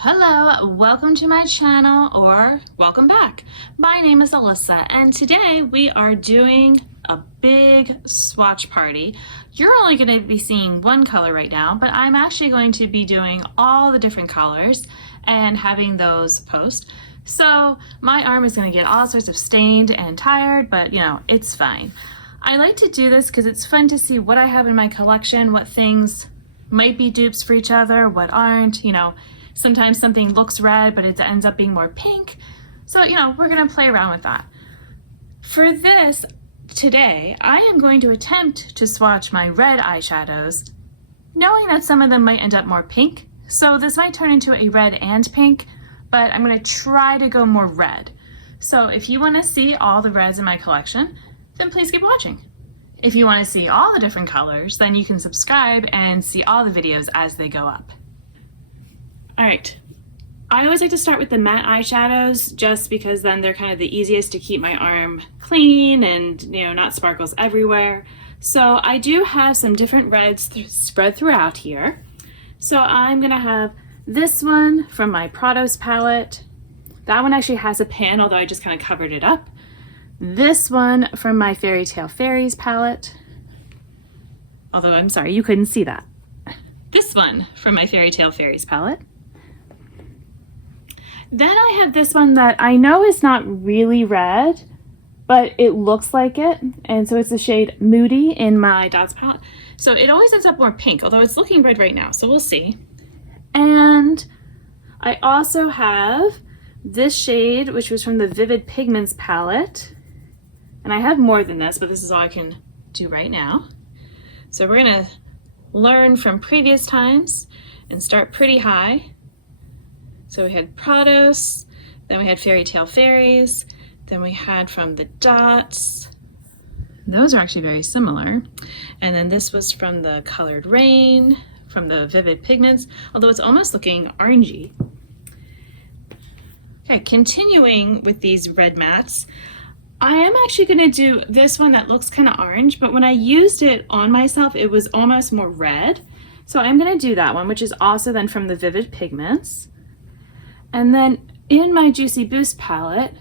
Hello, welcome to my channel, or welcome back. My name is Alyssa, and today we are doing a big swatch party. You're only going to be seeing one color right now, but I'm actually going to be doing all the different colors and having those post. So my arm is going to get all sorts of stained and tired, but you know, it's fine. I like to do this because it's fun to see what I have in my collection, what things might be dupes for each other, what aren't, you know. Sometimes something looks red, but it ends up being more pink. So, you know, we're gonna play around with that. For this, today, I am going to attempt to swatch my red eyeshadows, knowing that some of them might end up more pink. So this might turn into a red and pink, but I'm gonna try to go more red. So if you wanna see all the reds in my collection, then please keep watching. If you wanna see all the different colors, then you can subscribe and see all the videos as they go up. All right, I always like to start with the matte eyeshadows just because then they're kind of the easiest to keep my arm clean and, you know, not sparkles everywhere. So I do have some different reds spread throughout here. So I'm gonna have this one from my Prados palette. That one actually has a pan, although I just kind of covered it up. This one from my Fairy Tale Fairies palette. Although I'm sorry, you couldn't see that. This one from my Fairy Tale Fairies palette. Then I have this one that I know is not really red, but it looks like it. And so it's the shade Moody in my Dots palette. So it always ends up more pink, although it's looking red right now, so we'll see. And I also have this shade, which was from the Vivid Pigments palette. And I have more than this, but this is all I can do right now. So we're gonna learn from previous times and start pretty high. So we had Prados, then we had Fairy Tale Fairies, then we had from the Dots. Those are actually very similar. And then this was from the Colored Rain, from the Vivid Pigments, although it's almost looking orangey. Okay, continuing with these red mattes, I am actually gonna do this one that looks kind of orange, but when I used it on myself, it was almost more red. So I'm gonna do that one, which is also then from the Vivid Pigments. And then in my Juicy Boost palette,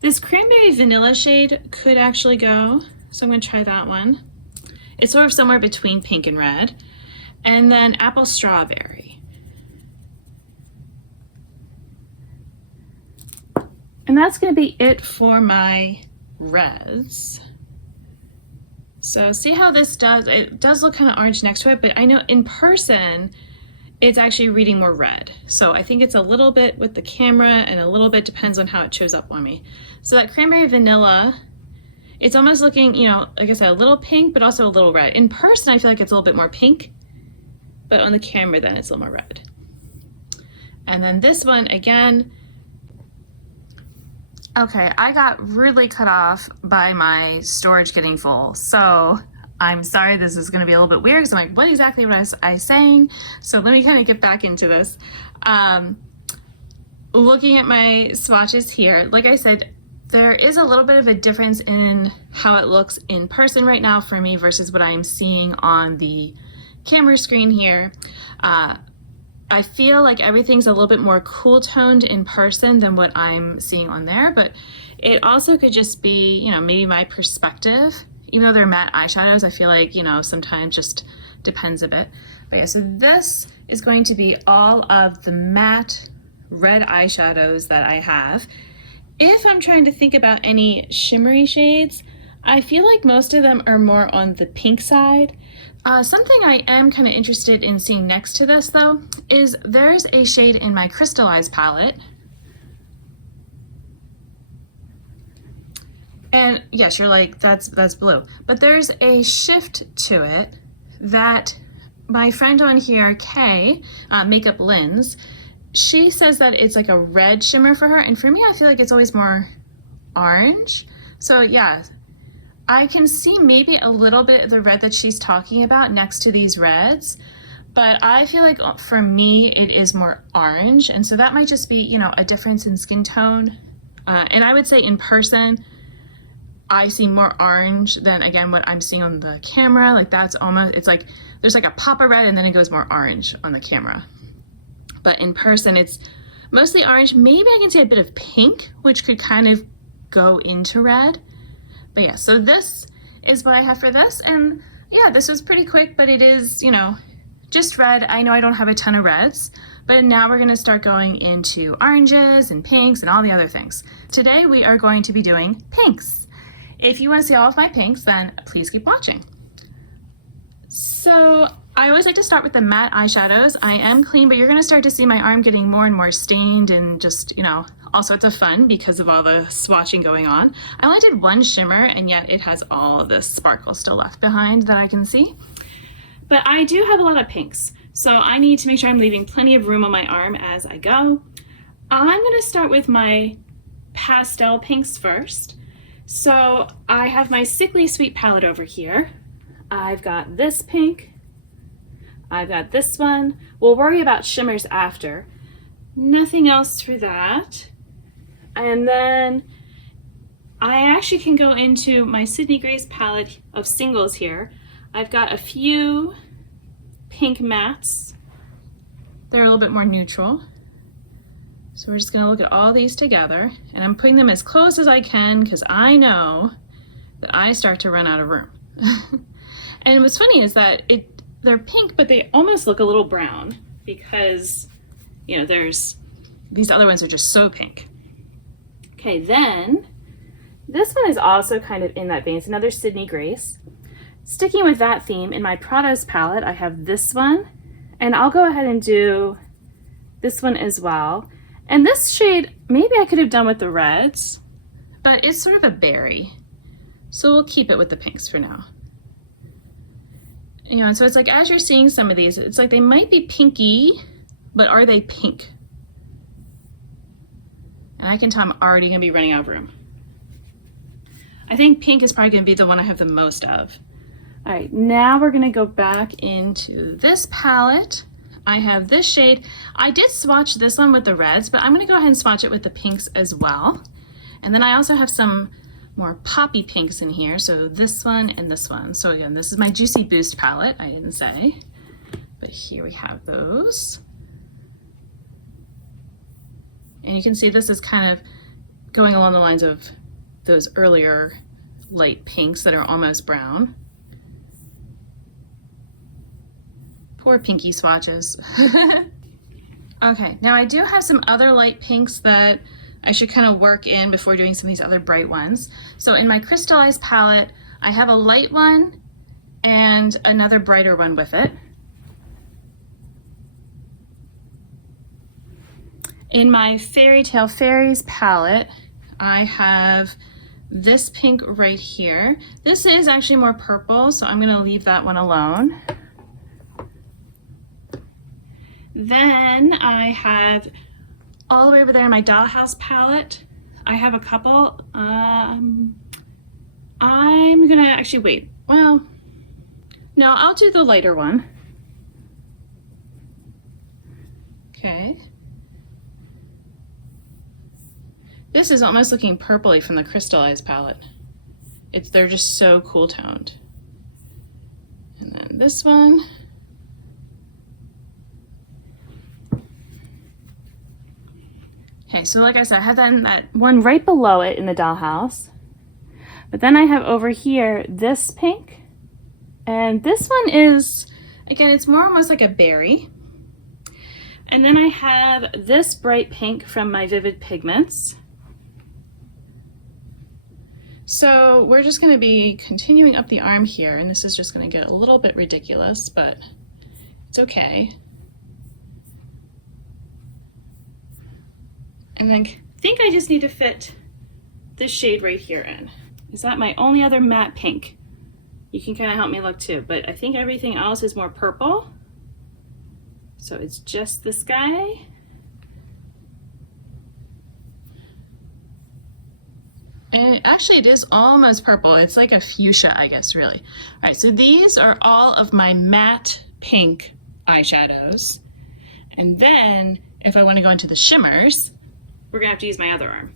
this Cranberry Vanilla shade could actually go. So I'm gonna try that one. It's sort of somewhere between pink and red. And then Apple Strawberry. And that's gonna be it for my reds. So see how this does, it does look kind of orange next to it, but I know in person, it's actually reading more red. So I think it's a little bit with the camera and a little bit depends on how it shows up on me. So that Cranberry Vanilla, it's almost looking, you know, like I said, a little pink, but also a little red. In person, I feel like it's a little bit more pink, but on the camera then it's a little more red. And then this one, again, okay, I got really cut off by my storage getting full. So I'm sorry, this is gonna be a little bit weird because I'm like, what exactly was I saying? So let me kind of get back into this. Looking at my swatches here, like I said, there is a little bit of a difference in how it looks in person right now for me versus what I'm seeing on the camera screen here. I feel like everything's a little bit more cool toned in person than what I'm seeing on there, but it also could just be, you know, maybe my perspective. Even though they're matte eyeshadows, I feel like, you know, sometimes just depends a bit. But yeah, so this is going to be all of the matte red eyeshadows that I have. If I'm trying to think about any shimmery shades, I feel like most of them are more on the pink side. Something I am kind of interested in seeing next to this though, is there's a shade in my Crystallized palette. And yes, you're like, that's blue. But there's a shift to it that my friend on here, Kay, Makeup Lens, she says that it's like a red shimmer for her. And for me, I feel like it's always more orange. So yeah, I can see maybe a little bit of the red that she's talking about next to these reds. But I feel like for me, it is more orange. And so that might just be, you know, a difference in skin tone. And I would say in person, I see more orange than, again, what I'm seeing on the camera. Like that's almost, it's like, there's like a pop of red and then it goes more orange on the camera. but in person it's mostly orange. Maybe I can see a bit of pink, which could kind of go into red. But yeah, so this is what I have for this. And yeah, this was pretty quick, but it is, you know, just red. I know I don't have a ton of reds, but now we're gonna start going into oranges and pinks and all the other things. Today we are going to be doing pinks. If you wanna see all of my pinks, then please keep watching. So I always like to start with the matte eyeshadows. I am clean, but you're gonna start to see my arm getting more and more stained and just, you know, all sorts of fun because of all the swatching going on. I only did one shimmer and yet it has all of this sparkle still left behind that I can see. But I do have a lot of pinks, so I need to make sure I'm leaving plenty of room on my arm as I go. I'm gonna start with my pastel pinks first. So I have my Sickly Sweet palette over here. I've got this pink, I've got this one. We'll worry about shimmers after. Nothing else for that. And then I actually can go into my Sydney Grace palette of singles here. I've got a few pink mattes. They're a little bit more neutral. So we're just gonna look at all these together, and I'm putting them as close as I can because I know that I start to run out of room. And what's funny is that they're pink, but they almost look a little brown because, you know, these other ones are just so pink. Okay, then this one is also kind of in that vein. It's another Sydney Grace. Sticking with that theme, in my Prados palette, I have this one, and I'll go ahead and do this one as well. And this shade, maybe I could have done with the reds, but it's sort of a berry. So we'll keep it with the pinks for now. You know, and so it's like, as you're seeing some of these, it's like they might be pinky, but are they pink? And I can tell I'm already gonna be running out of room. I think pink is probably gonna be the one I have the most of. All right, now we're gonna go back into this palette. I have this shade. I did swatch this one with the reds, but I'm gonna go ahead and swatch it with the pinks as well. And then I also have some more poppy pinks in here. So this one and this one. So again, this is my Juicy Boost palette, I didn't say, but here we have those. And you can see this is kind of going along the lines of those earlier light pinks that are almost brown. Poor pinky swatches. Okay, now I do have some other light pinks that I should kind of work in before doing some of these other bright ones. So in my crystallized palette, I have a light one and another brighter one with it. In my Fairy Tale Fairies palette, I have this pink right here. This is actually more purple, so I'm gonna leave that one alone. Then I have all the way over there in my Dollhouse palette, I have a couple. I'm gonna actually wait. Well, no, I'll do the lighter one. Okay. This is almost looking purpley from the crystallized palette. They're just so cool toned. And then this one. Okay, so like I said, I have that one right below it in the Dollhouse. But then I have over here this pink. And this one is, again, it's more almost like a berry. And then I have this bright pink from my Vivid Pigments. So we're just gonna be continuing up the arm here, and this is just gonna get a little bit ridiculous, but it's okay. And then I think I just need to fit this shade right here in. Is that my only other matte pink? You can kind of help me look too, but I think everything else is more purple. So it's just this guy. And actually it is almost purple. It's like a fuchsia, I guess, really. All right, so these are all of my matte pink eyeshadows. And then if I want to go into the shimmers, we're gonna have to use my other arm.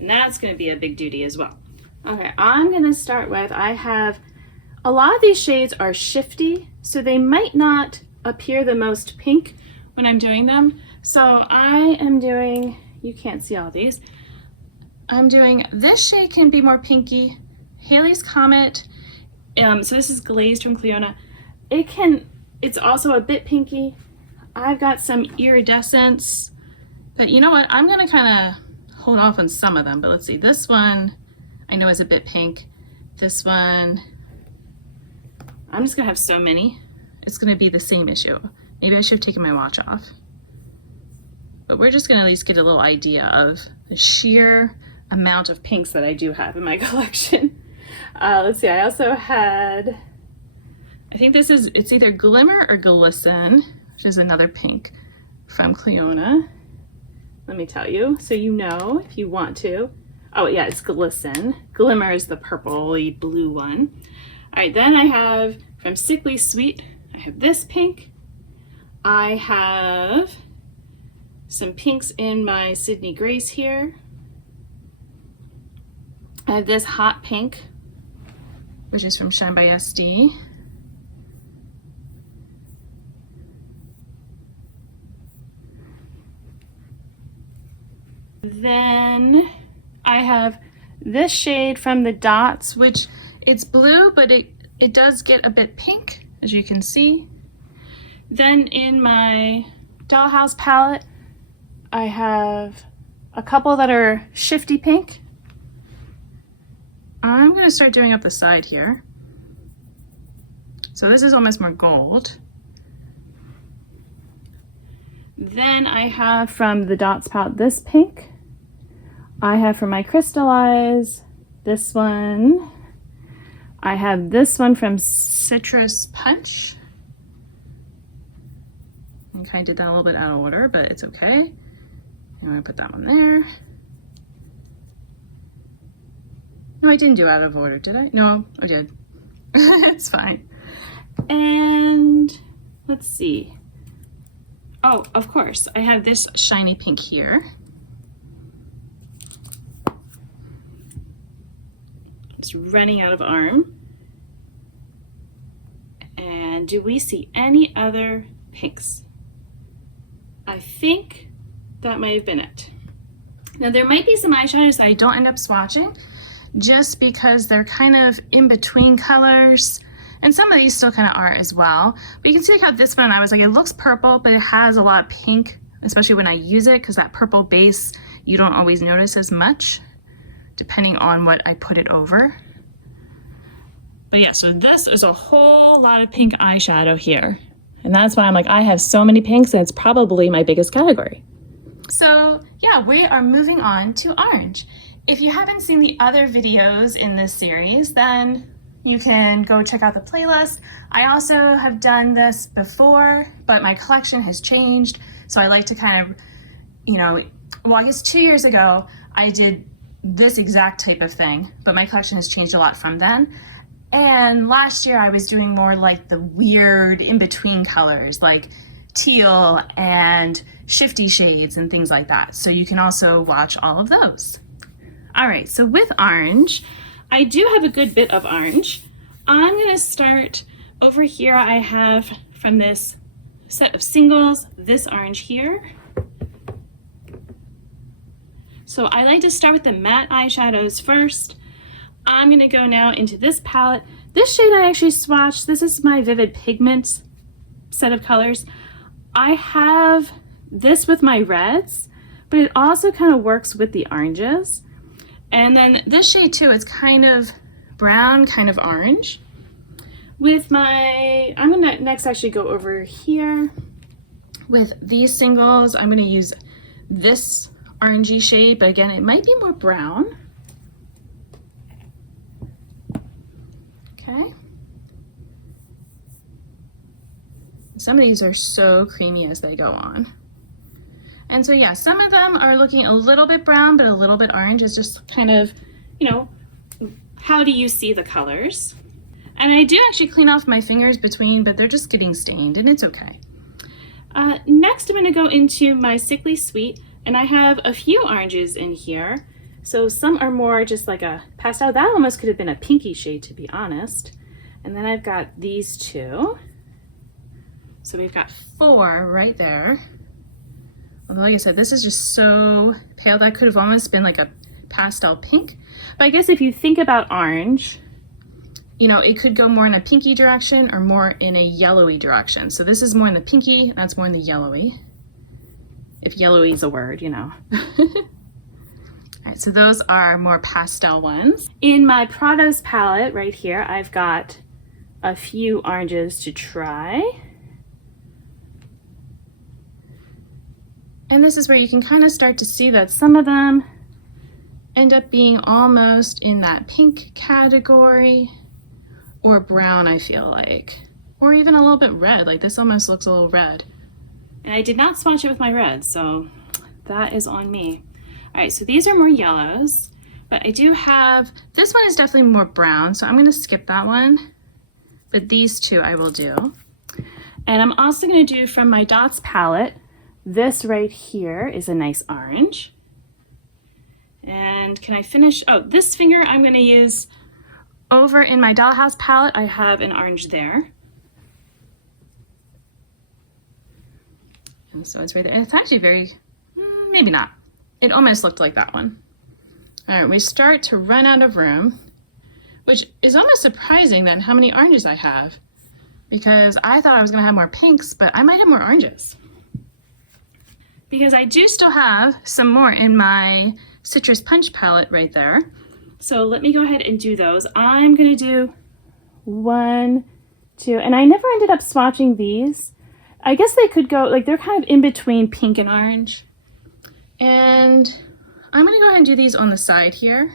And that's gonna be a big duty as well. Okay, I'm gonna start with, I have, a lot of these shades are shifty, so they might not appear the most pink when I'm doing them. So I am doing, you can't see all these, I'm doing, this shade can be more pinky, Haley's Comet, so this is glazed from Cleona. It's also a bit pinky. I've got some iridescence, but you know what, I'm gonna kind of hold off on some of them, but let's see, this one I know is a bit pink. This one, I'm just gonna have so many, it's gonna be the same issue. Maybe I should have taken my watch off. But we're just gonna at least get a little idea of the sheer amount of pinks that I do have in my collection. Let's see, I also had, I think this is, it's either Glimmer or Glisten, which is another pink from Cleona. Let me tell you, so you know if you want to. Oh yeah, it's Glisten. Glimmer is the purpley blue one. All right, then I have from Sickly Sweet, I have this pink. I have some pinks in my Sydney Grace here. I have this hot pink, which is from Shine by SD. Then I have this shade from the Dots, which it's blue, but it does get a bit pink, as you can see. Then in my Dollhouse palette, I have a couple that are shifty pink. I'm gonna start doing up the side here. So this is almost more gold. Then I have from the Dots palette this pink. I have from my Crystallize this one. I have this one from Citrus Punch. I kind of did that a little bit out of order, but it's okay. I'm gonna put that one there. No, I didn't do out of order, did I? No, I did. It's fine. And let's see. Oh, of course, I have this shiny pink here. It's running out of arm. And do we see any other pinks? I think that might have been it. Now there might be some eyeshadows I don't end up swatching just because they're kind of in between colors, and some of these still kind of are as well. But you can see like how this one, I was like, it looks purple, but it has a lot of pink, especially when I use it, because that purple base you don't always notice as much depending on what I put it over. But yeah, so this is a whole lot of pink eyeshadow here. And that's why I'm like, I have so many pinks, and it's probably my biggest category. So yeah, we are moving on to orange. If you haven't seen the other videos in this series, then you can go check out the playlist. I also have done this before, but my collection has changed. So I like to kind of, you know, well, I guess 2 years ago, I did this exact type of thing, but my collection has changed a lot from then. And last year I was doing more like the weird in-between colors, like teal and shifty shades and things like that. So you can also watch all of those. All right, so with orange, I do have a good bit of orange. I'm gonna start over here. I have from this set of singles, this orange here. So I like to start with the matte eyeshadows first. I'm gonna go now into this palette. This shade I actually swatched. This is my Vivid Pigments set of colors. I have this with my reds, but it also kind of works with the oranges. And then this shade too, it's kind of brown, kind of orange. With my, I'm gonna next actually go over here. With these singles, I'm gonna use this orangey shade, but again, it might be more brown. Okay. Some of these are so creamy as they go on. And so yeah, some of them are looking a little bit brown, but a little bit orange. Is just kind of, you know, how do you see the colors? And I do actually clean off my fingers between, but they're just getting stained, and it's okay. Next, I'm gonna go into my Sickly Sweet, and I have a few oranges in here. So some are more just like a pastel. That almost could have been a pinky shade, to be honest. And then I've got these two. So we've got 4 right there. Although, like I said, this is just so pale. That could have almost been like a pastel pink. But I guess if you think about orange, you know, it could go more in a pinky direction or more in a yellowy direction. So this is more in the pinky, that's more in the yellowy. If yellowy is a word, you know. All right, so those are more pastel ones. In my Prados palette right here, I've got a few oranges to try. And this is where you can kind of start to see that some of them end up being almost in that pink category or brown, I feel like, or even a little bit red. Like this almost looks a little red. And I did not swatch it with my red, so that is on me. All right, so these are more yellows, but I do have, this one is definitely more brown, so I'm gonna skip that one, but these 2 I will do. And I'm also gonna do from my Dots palette, this right here is a nice orange. And can I finish? Oh, this finger I'm going to use over in my Dollhouse palette. I have an orange there. And so it's right there. And it's actually very, maybe not. It almost looked like that one. All right, we start to run out of room, which is almost surprising then how many oranges I have, because I thought I was going to have more pinks, but I might have more oranges. Because I do still have some more in my Citrus Punch palette right there. So let me go ahead and do those. I'm gonna do 1, 2, and I never ended up swatching these. I guess they could go, like they're kind of in between pink and orange. And I'm gonna go ahead and do these on the side here,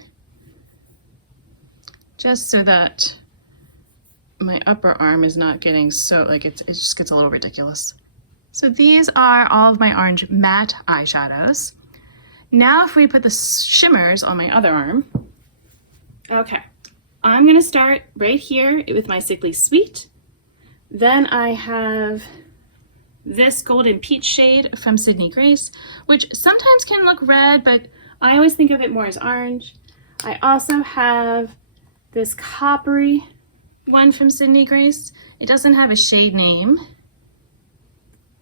just so that my upper arm is not getting so, like it just gets a little ridiculous. So these are all of my orange matte eyeshadows. Now if we put the shimmers on my other arm, okay, I'm gonna start right here with my Sickly Sweet. Then I have this Golden Peach shade from Sydney Grace, which sometimes can look red, but I always think of it more as orange. I also have this coppery one from Sydney Grace. It doesn't have a shade name.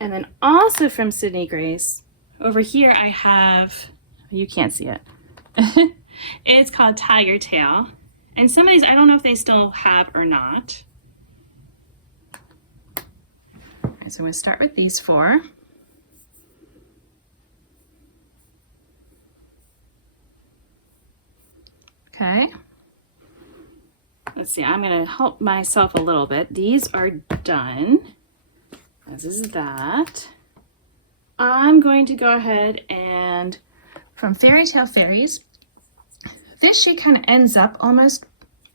And then also from Sydney Grace, over here I have, you can't see it. It's called Tiger Tail. And some of these, I don't know if they still have or not. All right, so I'm gonna start with these 4. Okay. Let's see, I'm gonna help myself a little bit. These are done. This is that. I'm going to go ahead and from Fairy Tale Fairies, this shade kind of ends up almost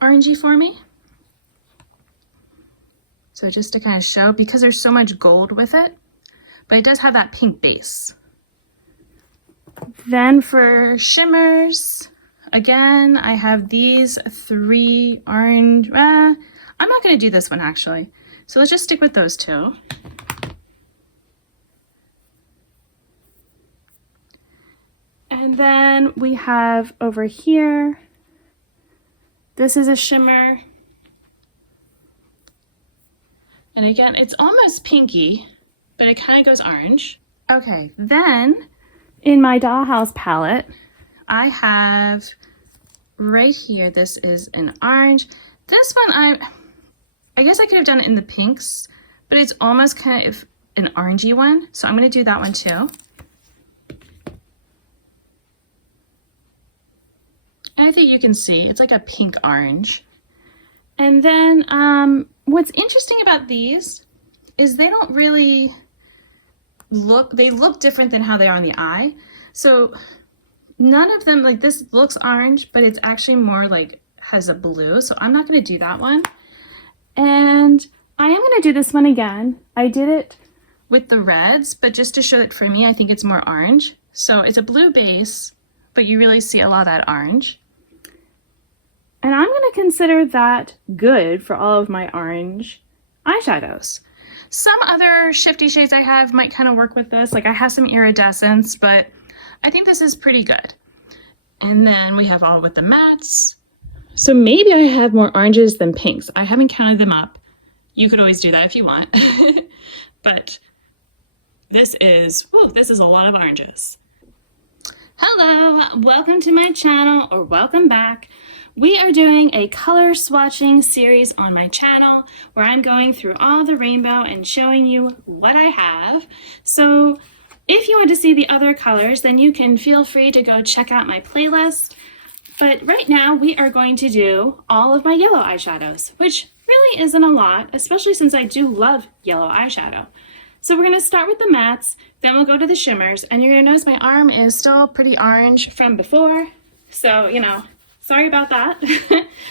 orangey for me. So just to kind of show, because there's so much gold with it, but it does have that pink base. Then for shimmers, again, I have these 3 orange. I'm not going to do this one actually. So let's just stick with those 2. And then we have over here, this is a shimmer. And again, it's almost pinky, but it kind of goes orange. Okay, then in my Dollhouse palette, I have right here, this is an orange. This one, I guess I could have done it in the pinks, but it's almost kind of an orangey one. So I'm gonna do that one too. I think you can see it's like a pink orange. And then what's interesting about these is they don't really look, they look different than how they are on the eye. So none of them, like this looks orange, but it's actually more like has a blue. So I'm not gonna do that one. And I am gonna do this one again. I did it with the reds, but just to show that for me, I think it's more orange. So it's a blue base, but you really see a lot of that orange. And I'm going to consider that good for all of my orange eyeshadows. Some other shifty shades I have might kind of work with this. Like I have some iridescence, but I think this is pretty good. And then we have all with the mattes. So maybe I have more oranges than pinks. I haven't counted them up. You could always do that if you want. but this is a lot of oranges. Hello, welcome to my channel, or welcome back. We are doing a color swatching series on my channel where I'm going through all the rainbow and showing you what I have. So if you want to see the other colors, then you can feel free to go check out my playlist. But right now we are going to do all of my yellow eyeshadows, which really isn't a lot, especially since I do love yellow eyeshadow. So we're going to start with the mattes, then we'll go to the shimmers, and you're going to notice my arm is still pretty orange from before. So, sorry about that.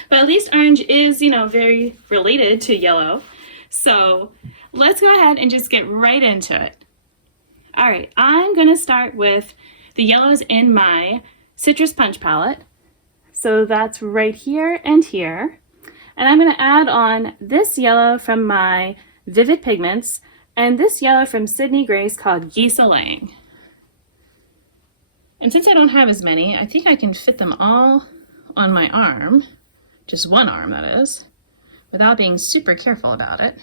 But at least orange is, very related to yellow. So let's go ahead and just get right into it. All right, I'm going to start with the yellows in my Citrus Punch palette. So that's right here and here. And I'm going to add on this yellow from my Vivid Pigments and this yellow from Sydney Grace called Geese Lang. And since I don't have as many, I think I can fit them all on my arm, just one arm that is, without being super careful about it.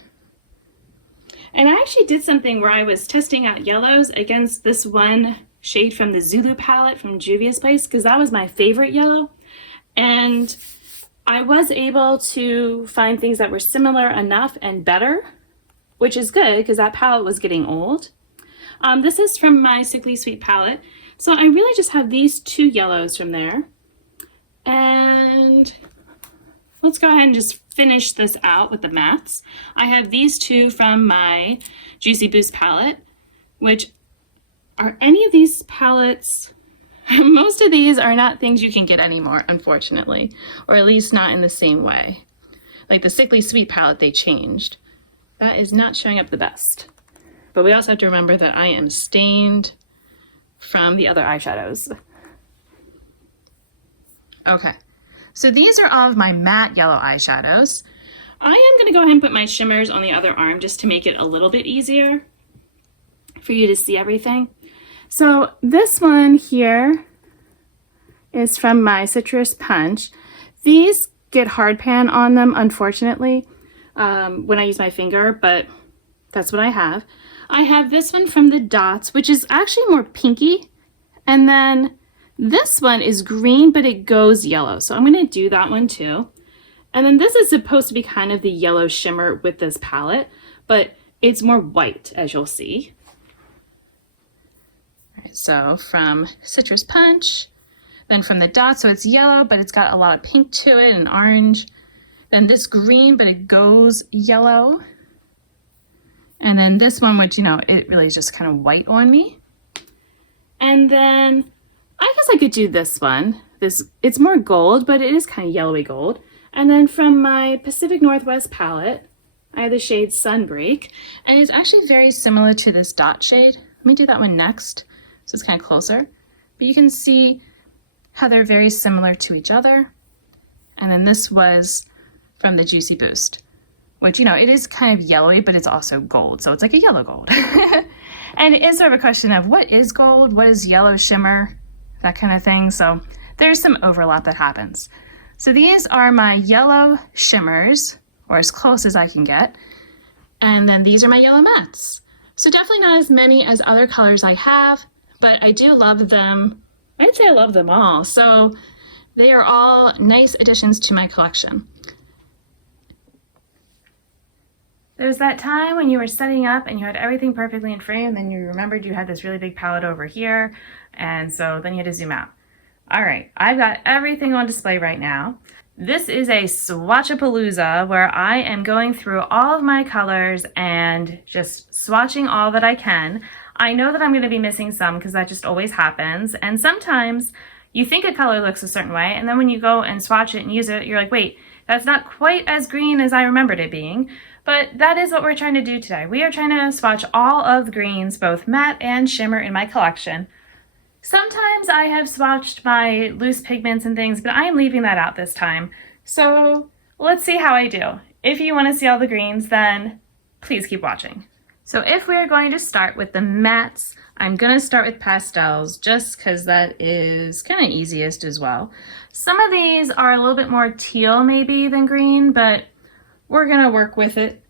And I actually did something where I was testing out yellows against this one shade from the Zulu palette from Juvia's Place, because that was my favorite yellow. And I was able to find things that were similar enough and better, which is good because that palette was getting old. This is from my Sickly Sweet palette. So I really just have these two yellows from there. And let's go ahead and just finish this out with the mattes. I have these two from my Juicy Boost palette, which are any of these palettes. Most of these are not things you can get anymore, unfortunately, or at least not in the same way. Like the Sickly Sweet palette, they changed. That is not showing up the best. But we also have to remember that I am stained from the other eyeshadows. Okay, so these are all of my matte yellow eyeshadows. I am going to go ahead and put my shimmers on the other arm just to make it a little bit easier for you to see everything. So this one here is from my Citrus Punch. These get hard pan on them, unfortunately, when I use my finger, but that's what I have. I have this one from the Dots, which is actually more pinky. And then this one is green, but it goes yellow. So I'm going to do that one too. And then this is supposed to be kind of the yellow shimmer with this palette, but it's more white, as you'll see. All right, so from Citrus Punch, then from the Dots, so it's yellow, but it's got a lot of pink to it and orange. Then this green, but it goes yellow. And then this one, which, it really is just kind of white on me. And then I guess I could do this one. It's more gold, but it is kind of yellowy gold. And then from my Pacific Northwest palette, I have the shade Sunbreak. And it's actually very similar to this Dot shade. Let me do that one next, so it's kind of closer. But you can see how they're very similar to each other. And then this was from the Juicy Boost, which, it is kind of yellowy, but it's also gold. So it's like a yellow gold. And it is sort of a question of what is gold, what is yellow shimmer, that kind of thing. So there's some overlap that happens. So these are my yellow shimmers, or as close as I can get. And then these are my yellow mattes. So definitely not as many as other colors I have, but I do love them. I'd say I love them all. So they are all nice additions to my collection. There's that time when you were setting up and you had everything perfectly in frame, and then you remembered you had this really big palette over here, and so then you had to zoom out. All right, I've got everything on display right now. This is a Swatchapalooza where I am going through all of my colors and just swatching all that I can. I know that I'm going to be missing some because that just always happens, and sometimes you think a color looks a certain way, and then when you go and swatch it and use it, you're like, wait, that's not quite as green as I remembered it being. But that is what we're trying to do today. We are trying to swatch all of the greens, both matte and shimmer, in my collection. Sometimes I have swatched my loose pigments and things, but I am leaving that out this time. So let's see how I do. If you want to see all the greens, then please keep watching. So if we are going to start with the mattes, I'm going to start with pastels just because that is kind of easiest as well. Some of these are a little bit more teal maybe than green, but we're going to work with it.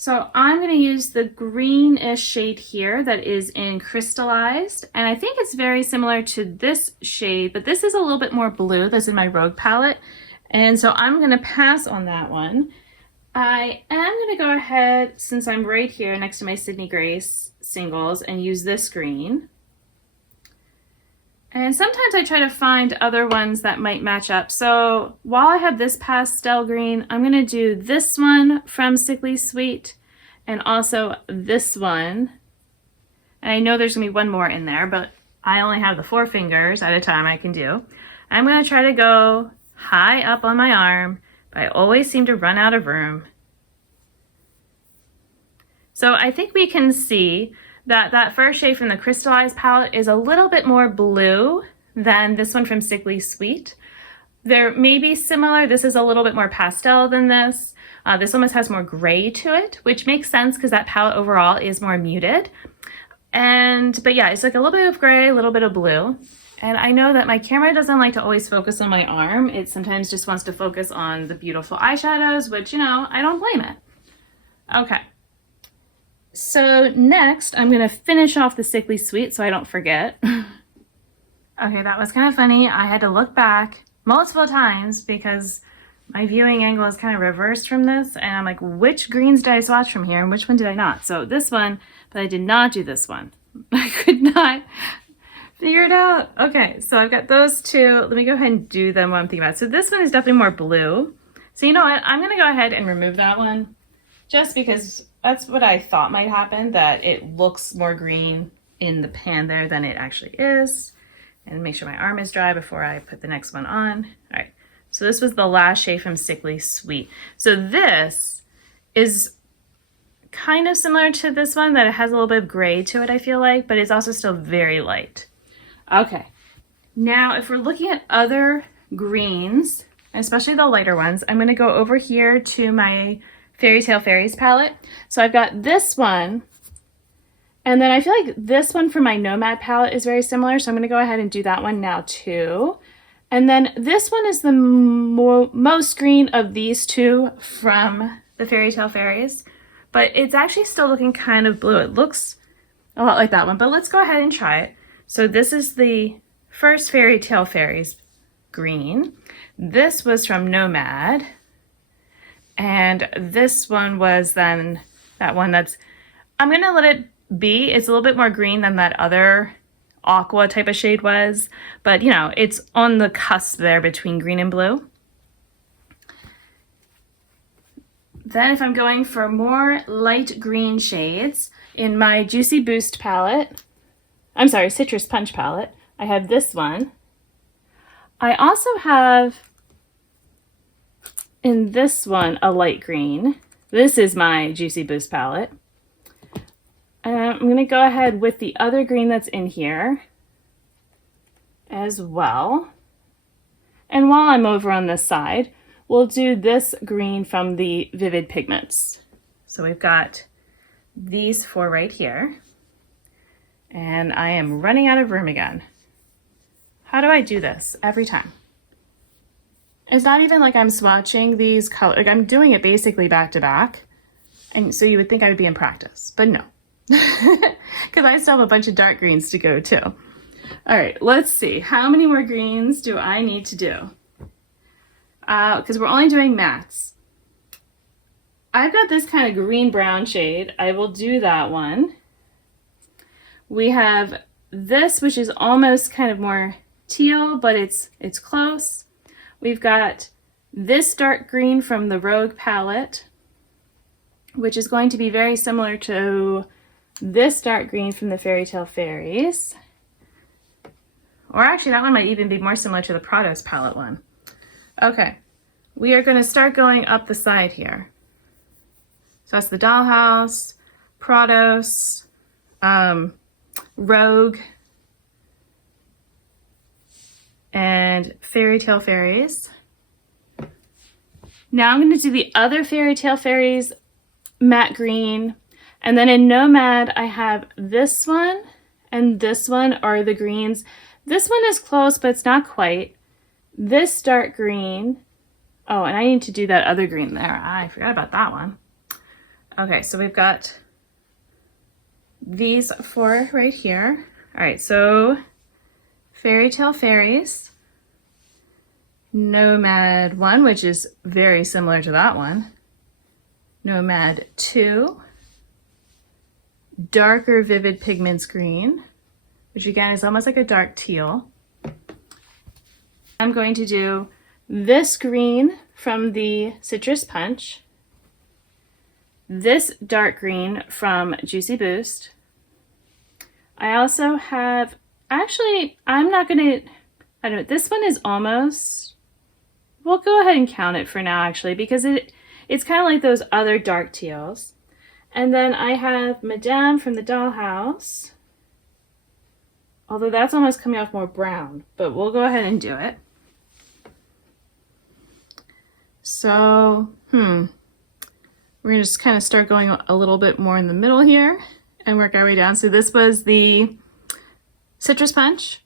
So I'm going to use the greenish shade here that is in Crystallized, and I think it's very similar to this shade, but this is a little bit more blue that's in my Rogue palette, and so I'm going to pass on that one. I am going to go ahead, since I'm right here next to my Sydney Grace singles, and use this green. And sometimes I try to find other ones that might match up. So while I have this pastel green, I'm going to do this one from Sickly Sweet and also this one. And I know there's going to be one more in there, but I only have the 4 fingers at a time I can do. I'm going to try to go high up on my arm, but I always seem to run out of room. So I think we can see that first shade from the Crystallized palette is a little bit more blue than this one from Sickly Sweet. They're maybe similar. This is a little bit more pastel than this. This almost has more gray to it, which makes sense because that palette overall is more muted. But yeah, it's like a little bit of gray, a little bit of blue. And I know that my camera doesn't like to always focus on my arm. It sometimes just wants to focus on the beautiful eyeshadows, which, you know, I don't blame it. Okay. So next, I'm going to finish off the Sickly Sweet so I don't forget. Okay, that was kind of funny. I had to look back multiple times because my viewing angle is kind of reversed from this. And I'm like, which greens did I swatch from here and which one did I not? So this one, but I did not do this one. I could not figure it out. Okay, so I've got those two. Let me go ahead and do them while I'm thinking about it. So this one is definitely more blue. So you know what? I'm going to go ahead and remove that one just because that's what I thought might happen, that it looks more green in the pan there than it actually is. And make sure my arm is dry before I put the next one on. All right, so this was the last shade from Sickly Sweet. So this is kind of similar to this one, that it has a little bit of gray to it, I feel like, but it's also still very light. Okay, now if we're looking at other greens, especially the lighter ones, I'm going to go over here to my Fairy Tale Fairies palette. So I've got this one, and then I feel like this one from my Nomad palette is very similar, so I'm going to go ahead and do that one now too. And then this one is the most green of these two from the Fairy Tale Fairies, but it's actually still looking kind of blue. It looks a lot like that one, but let's go ahead and try it. So this is the first Fairy Tale Fairies green. This was from Nomad. And this one was then that one that's, I'm going to let it be. It's a little bit more green than that other aqua type of shade was. But, you know, it's on the cusp there between green and blue. Then if I'm going for more light green shades, in my Juicy Boost palette, I'm sorry, Citrus Punch palette, I have this one. I also have in this one a light green. This is my Juicy Boost palette. And I'm going to go ahead with the other green that's in here as well. And while I'm over on this side, we'll do this green from the Vivid Pigments. So we've got these 4 right here. And I am running out of room again. How do I do this every time? It's not even like I'm swatching these colors. Like I'm doing it basically back to back. And so you would think I would be in practice, but no. Because I still have a bunch of dark greens to go too. All right, let's see. How many more greens do I need to do? Because we're only doing mattes. I've got this kind of green-brown shade. I will do that one. We have this, which is almost kind of more teal, but it's close. We've got this dark green from the Rogue palette, which is going to be very similar to this dark green from the Fairy Tale Fairies. Or actually, that one might even be more similar to the Prados palette one. Okay, we are going to start going up the side here. So that's the Dollhouse, Prados, Rogue, and Fairy Tale Fairies. Now I'm going to do the other Fairy Tale Fairies matte green. And then in Nomad, I have this one and this one are the greens. This one is close, but it's not quite. This dark green. Oh, and I need to do that other green there. I forgot about that one. Okay, so we've got these four right here. All right, so Fairy Tale Fairies, Nomad 1, which is very similar to that one, Nomad 2, Darker Vivid Pigments Green, which again is almost like a dark teal. I'm going to do this green from the Citrus Punch, this dark green from Juicy Boost. I also have, actually, I'm not gonna, I don't know, this one is almost, we'll go ahead and count it for now actually, because it's kind of like those other dark teals. And then I have Madame from the Dollhouse, although that's almost coming off more brown, but we'll go ahead and do it. So, we're gonna just kind of start going a little bit more in the middle here and work our way down. So this was the Citrus Punch.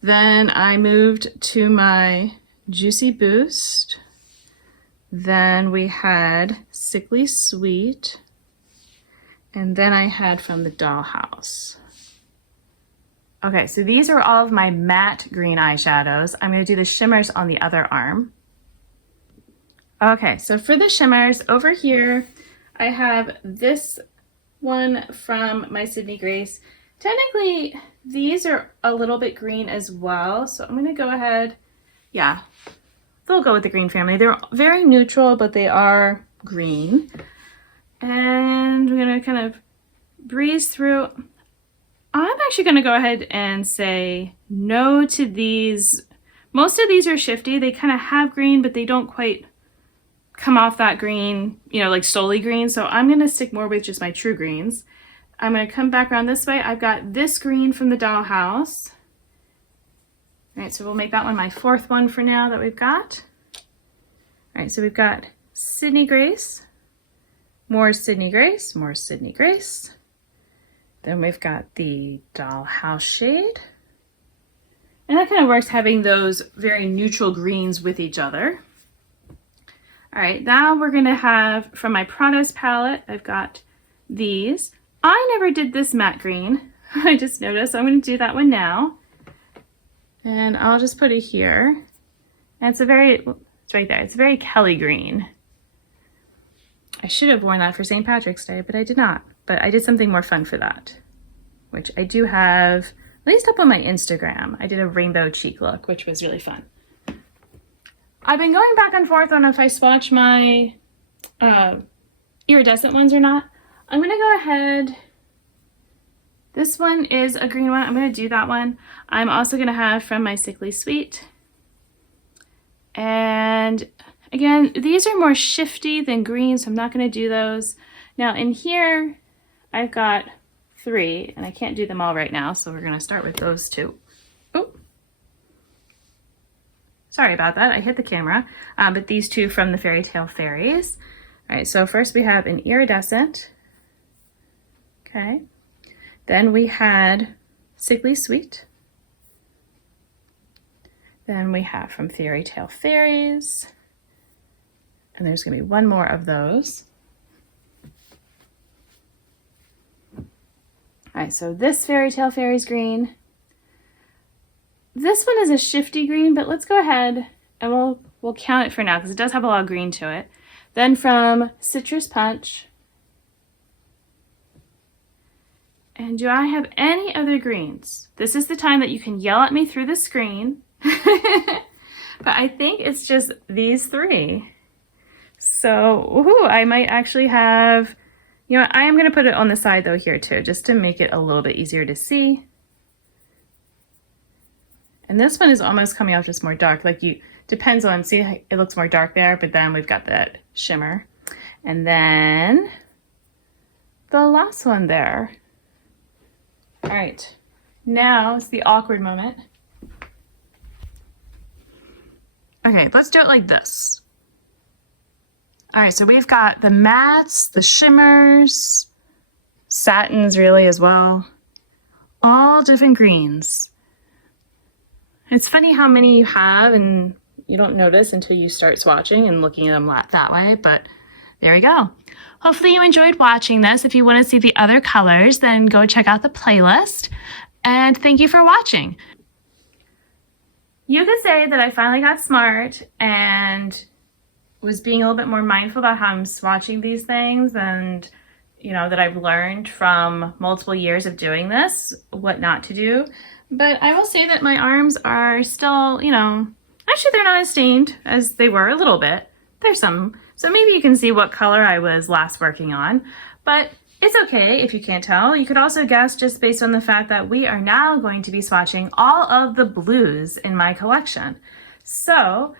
Then I moved to my Juicy Boost. Then we had Sickly Sweet. And then I had from the Dollhouse. Okay, so these are all of my matte green eyeshadows. I'm gonna do the shimmers on the other arm. Okay, so for the shimmers, over here, I have this one from my Sydney Grace. Technically, these are a little bit green as well, so I'm gonna go ahead, yeah, they'll go with the green family. They're very neutral, but they are green. And we're gonna kind of breeze through. I'm actually gonna go ahead and say no to these. Most of these are shifty. They kind of have green, but they don't quite come off that green, you know, like solely green. So I'm gonna stick more with just my true greens. I'm gonna come back around this way. I've got this green from the Dollhouse. All right, so we'll make that one my fourth one for now that we've got. All right, so we've got Sydney Grace, more Sydney Grace, more Sydney Grace. Then we've got the Dollhouse shade. And that kind of works, having those very neutral greens with each other. All right, now we're gonna have, from my Prados palette, I've got these. I never did this matte green. I just noticed, so I'm gonna do that one now. And I'll just put it here. And it's right there. It's a very Kelly green. I should have worn that for St. Patrick's Day, but I did not. But I did something more fun for that, which I do have, at least up on my Instagram. I did a rainbow cheek look, which was really fun. I've been going back and forth on if I swatch my iridescent ones or not. I'm gonna go ahead. This one is a green one. I'm gonna do that one. I'm also gonna have from my Sickly Sweet. And again, these are more shifty than green, so I'm not gonna do those. Now in here, I've got 3, and I can't do them all right now, so we're gonna start with those 2. Oh, sorry about that, I hit the camera. But these 2 from the Fairy Tale Fairies. All right, so first we have an iridescent. Okay. Then we had Sickly Sweet. Then we have from Fairy Tale Fairies. And there's gonna be one more of those. All right, so this Fairy Tale Fairies green. This one is a shifty green, but let's go ahead and we'll count it for now because it does have a lot of green to it. Then from Citrus Punch. And do I have any other greens? This is the time that you can yell at me through the screen. But I think it's just these 3. So, I might actually have, you know, I am gonna put it on the side though here too, just to make it a little bit easier to see. And this one is almost coming off just more dark, like depends on, see, it looks more dark there, but then we've got that shimmer. And then the last one there. All right, now it's the awkward moment. Okay, let's do it like this. All right, so we've got the mattes, the shimmers, satins really as well, all different greens. It's funny how many you have and you don't notice until you start swatching and looking at them that way, but There we go. Hopefully you enjoyed watching this. If you want to see the other colors, then go check out the playlist. And thank you for watching. You could say that I finally got smart and was being a little bit more mindful about how I'm swatching these things, and that I've learned from multiple years of doing this, what not to do. But I will say that my arms are still, actually they're not as stained as they were a little bit. There's some, so maybe you can see what color I was last working on, but it's okay if you can't tell. You could also guess just based on the fact that we are now going to be swatching all of the blues in my collection. So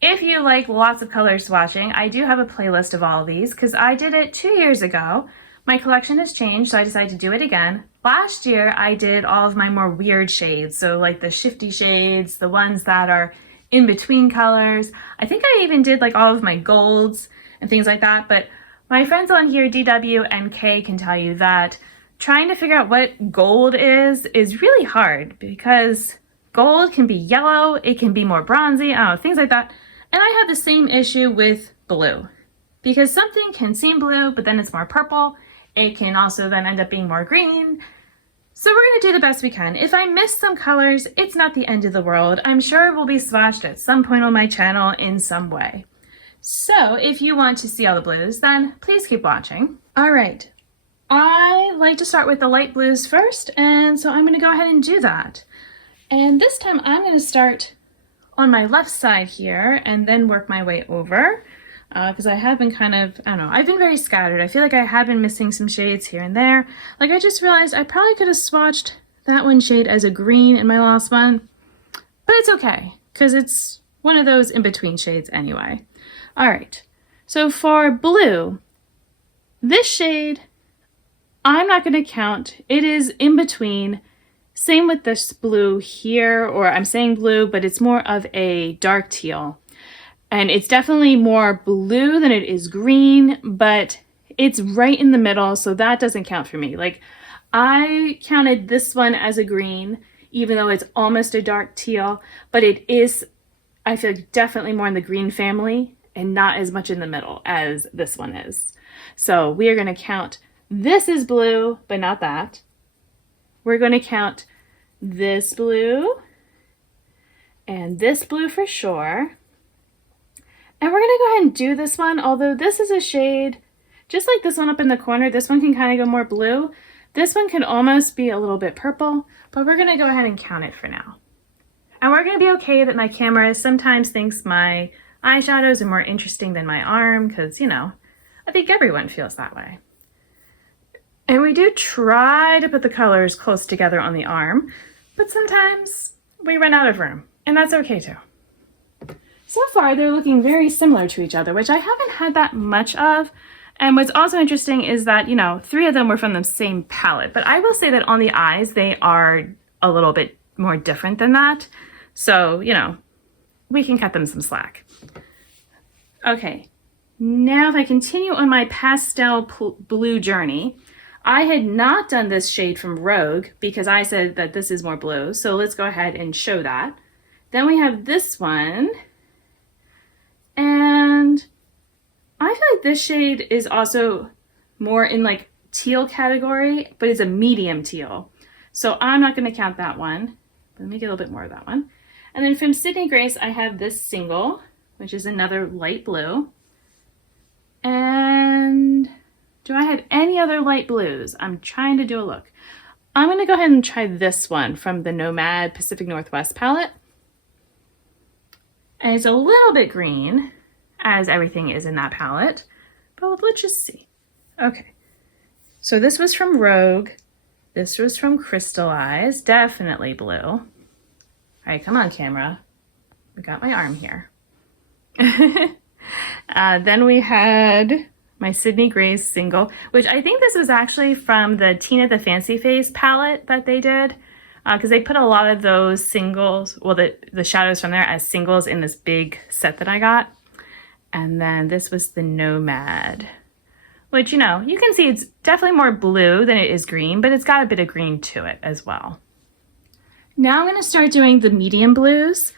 if you like lots of color swatching, I do have a playlist of all of these because I did it 2 years ago. My collection has changed, so I decided to do it again. Last year, I did all of my more weird shades, so like the shifty shades, the ones that are in between colors. I think I even did like all of my golds and things like that, but my friends on here, DW and K, can tell you that trying to figure out what gold is really hard because gold can be yellow, it can be more bronzy, I don't know, things like that. And I have the same issue with blue because something can seem blue, but then it's more purple. It can also then end up being more green. So we're going to do the best we can. If I miss some colors, it's not the end of the world. I'm sure it will be swatched at some point on my channel in some way. So if you want to see all the blues, then please keep watching. All right, I like to start with the light blues first, and so I'm going to go ahead and do that. And this time I'm going to start on my left side here and then work my way over because I have been kind of, I don't know, I've been very scattered. I feel like I have been missing some shades here and there. Like I just realized I probably could have swatched that one shade as a green in my last one, but it's okay because it's one of those in-between shades anyway. All right, so for blue, this shade, I'm not going to count. It is in between. Same with this blue here, or I'm saying blue, but it's more of a dark teal. And it's definitely more blue than it is green, but it's right in the middle, so that doesn't count for me. Like, I counted this one as a green, even though it's almost a dark teal, but it is, I feel like, definitely more in the green family and not as much in the middle as this one is. So we are going to count this is blue, but not that. We're going to count this blue and this blue for sure. And we're going to go ahead and do this one, although this is a shade, just like this one up in the corner, this one can kind of go more blue. This one can almost be a little bit purple, but we're going to go ahead and count it for now. And we're going to be okay that my camera sometimes thinks my eyeshadows are more interesting than my arm, because, I think everyone feels that way. And we do try to put the colors close together on the arm, but sometimes we run out of room, and that's okay too. So far, they're looking very similar to each other, which I haven't had that much of. And what's also interesting is that, 3 of them were from the same palette, but I will say that on the eyes, they are a little bit more different than that. So, we can cut them some slack. Okay, now if I continue on my pastel blue journey, I had not done this shade from Rogue because I said that this is more blue. So let's go ahead and show that. Then we have this one. And I feel like this shade is also more in like teal category, but it's a medium teal. So I'm not going to count that one. Let me get a little bit more of that one. And then from Sydney Grace, I have this single, which is another light blue. And do I have any other light blues? I'm trying to do a look. I'm going to go ahead and try this one from the Nomad Pacific Northwest palette. And it's a little bit green, as everything is in that palette, but let's just see. Okay, so this was from Rogue. This was from Crystallize, definitely blue. All right, come on, camera. We got my arm here. Then we had my Sydney Grace single, which I think this was actually from the Tina the Fancy Face palette that they did. Because they put a lot of those singles, well, the shadows from there as singles in this big set that I got. And then this was the Nomad, which, you can see it's definitely more blue than it is green, but it's got a bit of green to it as well. Now I'm going to start doing the medium blues.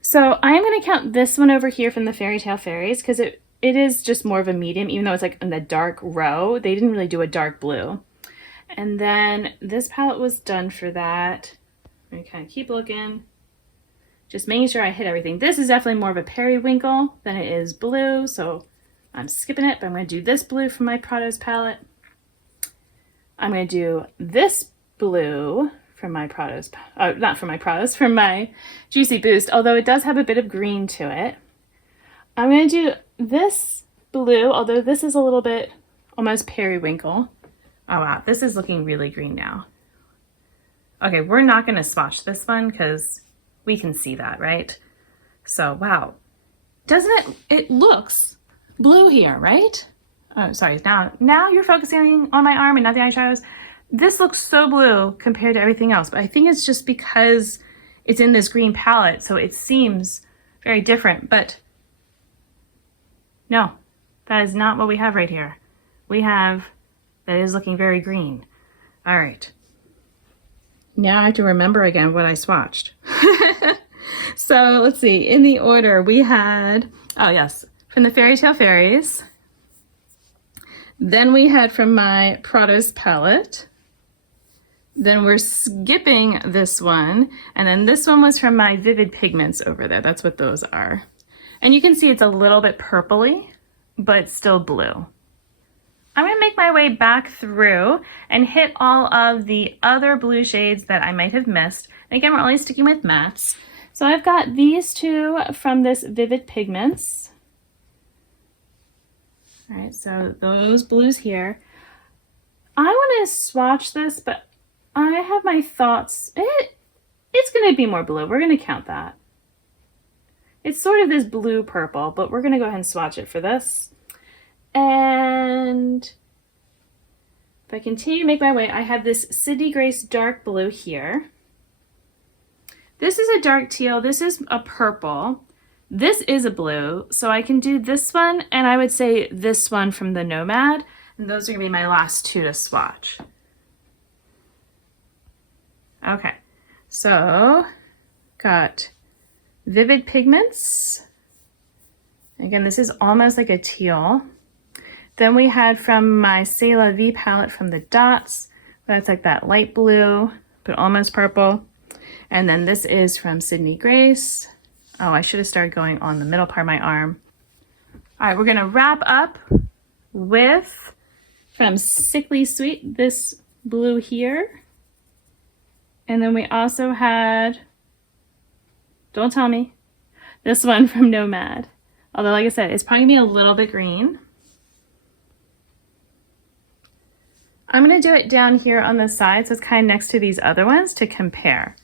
So I'm going to count this one over here from the Fairy Tale Fairies because it it is just more of a medium, even though it's like in the dark row. They didn't really do a dark blue. And then this palette was done for that. I'm gonna kind of keep looking, just making sure I hit everything. This is definitely more of a periwinkle than it is blue, so I'm skipping it, but I'm gonna do this blue from my Prados palette. I'm gonna do this blue from my Prados, not from my Prados, from my Juicy Boost, although it does have a bit of green to it. I'm gonna do this blue, although this is a little bit almost periwinkle. Oh wow, this is looking really green now. Okay, we're not gonna swatch this one because we can see that, right? So wow, doesn't it looks blue here, right? Oh, sorry, now you're focusing on my arm and not the eyeshadows. This looks so blue compared to everything else, but I think it's just because it's in this green palette, so it seems very different, but no, that is not what we have right here. We have that is looking very green. All right. Now I have to remember again what I swatched. So let's see, in the order we had, oh yes, from the Fairy Tale Fairies. Then we had from my Prados palette. Then we're skipping this one. And then this one was from my Vivid Pigments over there. That's what those are. And you can see it's a little bit purpley, but it's still blue. I'm gonna make my way back through and hit all of the other blue shades that I might have missed. And again, we're only sticking with mattes. So I've got these two from this Vivid Pigments. All right, so those blues here. I wanna swatch this, but I have my thoughts. It's gonna be more blue, we're gonna count that. It's sort of this blue purple, but we're gonna go ahead and swatch it for this. And if I continue to make my way, I have this Sydney Grace dark blue here. This is a dark teal, this is a purple. This is a blue, so I can do this one, and I would say this one from the Nomad, and those are gonna be my last two to swatch. Okay, so got Vivid Pigments. Again, this is almost like a teal. Then we had from my C'est La Vie palette from the Dots. That's like that light blue, but almost purple. And then this is from Sydney Grace. Oh, I should have started going on the middle part of my arm. All right, we're gonna wrap up with from Sickly Sweet, this blue here. And then we also had, don't tell me, this one from Nomad. Although, like I said, it's probably gonna be a little bit green. I'm gonna do it down here on the side, so it's kind of next to these other ones to compare.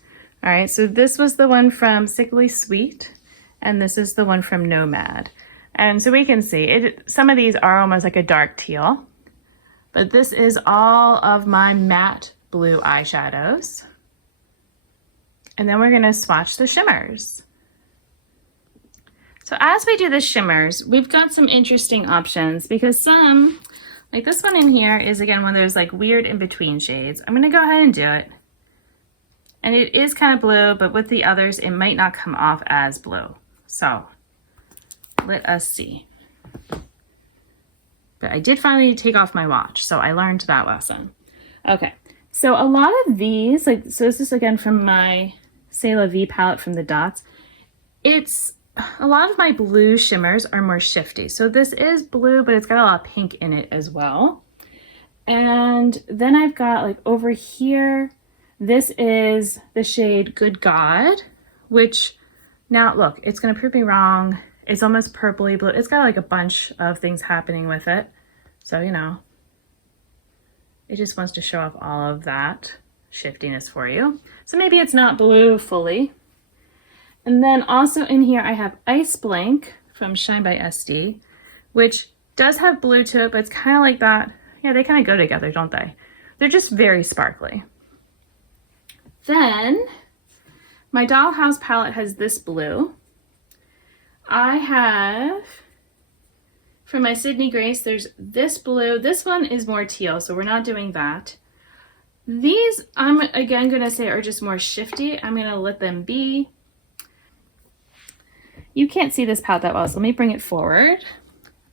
All right, so this was the one from Sickly Sweet, and this is the one from Nomad. And so we can see, some of these are almost like a dark teal, but this is all of my matte blue eyeshadows. And then we're gonna swatch the shimmers. So as we do the shimmers, we've got some interesting options because some, like this one in here is again one of those like weird in-between shades. I'm gonna go ahead and do it. And it is kind of blue, but with the others, it might not come off as blue. So let us see. But I did finally take off my watch, so I learned that lesson. Okay, so a lot of these, like, so this is again from my C'est La Vie palette from the Dots. It's, a lot of my blue shimmers are more shifty. So this is blue, but it's got a lot of pink in it as well. And then I've got like over here, this is the shade Good God, which now look, it's gonna prove me wrong. It's almost purpley blue. It's got like a bunch of things happening with it. So, you know, it just wants to show off all of that shiftiness for you. So maybe it's not blue fully. And then also in here, I have Ice Blank from Shine by SD, which does have blue to it, but it's kind of like that. Yeah, they kind of go together, don't they? They're just very sparkly. Then my Dollhouse palette has this blue. I have, from my Sydney Grace, there's this blue. This one is more teal, so we're not doing that. These, I'm again gonna say are just more shifty. I'm gonna let them be. You can't see this palette that well, so let me bring it forward.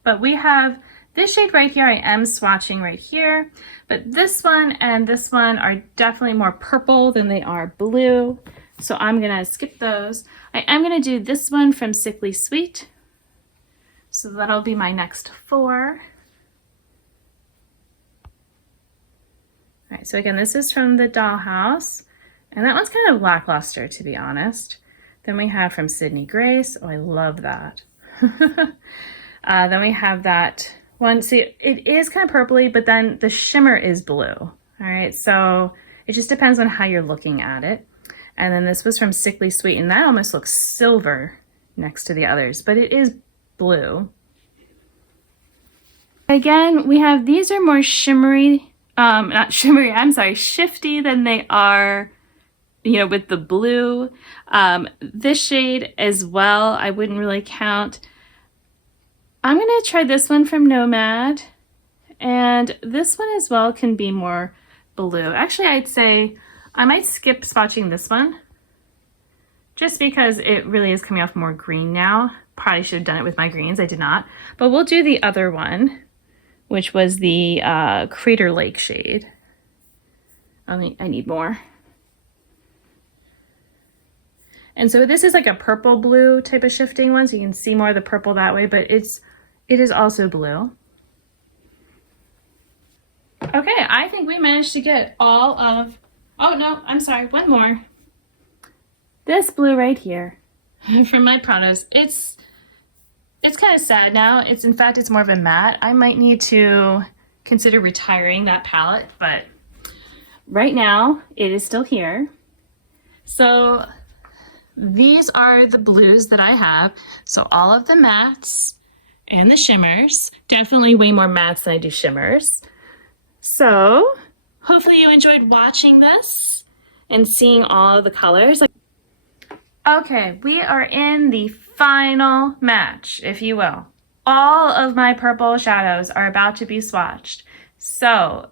But we have this shade right here. I am swatching right here, but this one and this one are definitely more purple than they are blue. So I'm gonna skip those. I am gonna do this one from Sickly Sweet. So that'll be my next 4. All right, so again, this is from the Dollhouse, and that one's kind of lackluster, to be honest. Then we have from Sydney Grace. Oh, I love that. Then we have that one. See, it is kind of purpley, but then the shimmer is blue. All right, so it just depends on how you're looking at it. And then this was from Sickly Sweet, and that almost looks silver next to the others, but it is blue. Again, we have, these are more shimmery, not shimmery, I'm sorry, shifty than they are, you know, with the blue. This shade as well, I wouldn't really count. I'm gonna try this one from Nomad, and this one as well can be more blue. Actually, I'd say I might skip swatching this one just because it really is coming off more green now. Probably should have done it with my greens, I did not. But we'll do the other one, which was the Crater Lake shade. I need more. And so this is like a purple blue type of shifting one, so you can see more of the purple that way, but it is also blue. Okay, I think we managed to get all of, oh no, I'm sorry, one more. This blue right here from my Prados. It's kind of sad now. In fact, it's more of a matte. I might need to consider retiring that palette, but right now it is still here. So these are the blues that I have. So all of the mattes and the shimmers, definitely way more mattes than I do shimmers. So hopefully you enjoyed watching this and seeing all of the colors. Okay, we are in the final match, if you will. All of my purple shadows are about to be swatched. So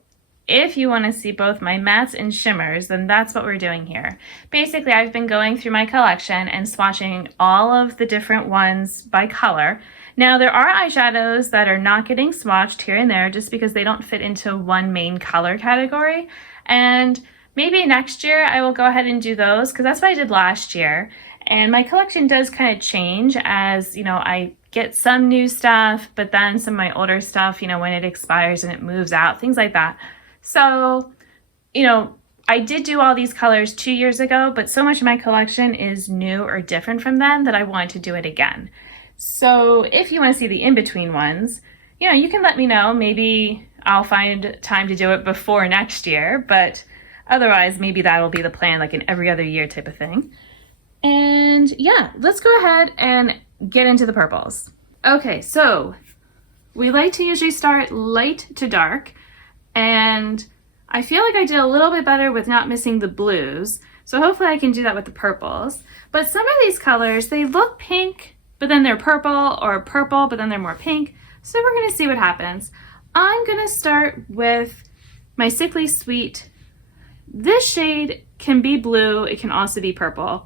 if you want to see both my mattes and shimmers, then that's what we're doing here. Basically, I've been going through my collection and swatching all of the different ones by color. Now, there are eyeshadows that are not getting swatched here and there just because they don't fit into one main color category. And maybe next year I will go ahead and do those because that's what I did last year. And my collection does kind of change as, you know, I get some new stuff, but then some of my older stuff, you know, when it expires and it moves out, things like that. So, you know, I did do all these colors 2 years ago, but so much of my collection is new or different from them that I wanted to do it again. So if you want to see the in-between ones, you know, you can let me know. Maybe I'll find time to do it before next year, but otherwise maybe that'll be the plan, like an every other year type of thing. And yeah, let's go ahead and get into the purples. Okay, so we like to usually start light to dark, and I feel like I did a little bit better with not missing the blues, so hopefully I can do that with the purples. But some of these colors, they look pink, but then they're purple, or purple, but then they're more pink, so we're gonna see what happens. I'm gonna start with my Sickly Sweet. This shade can be blue, it can also be purple.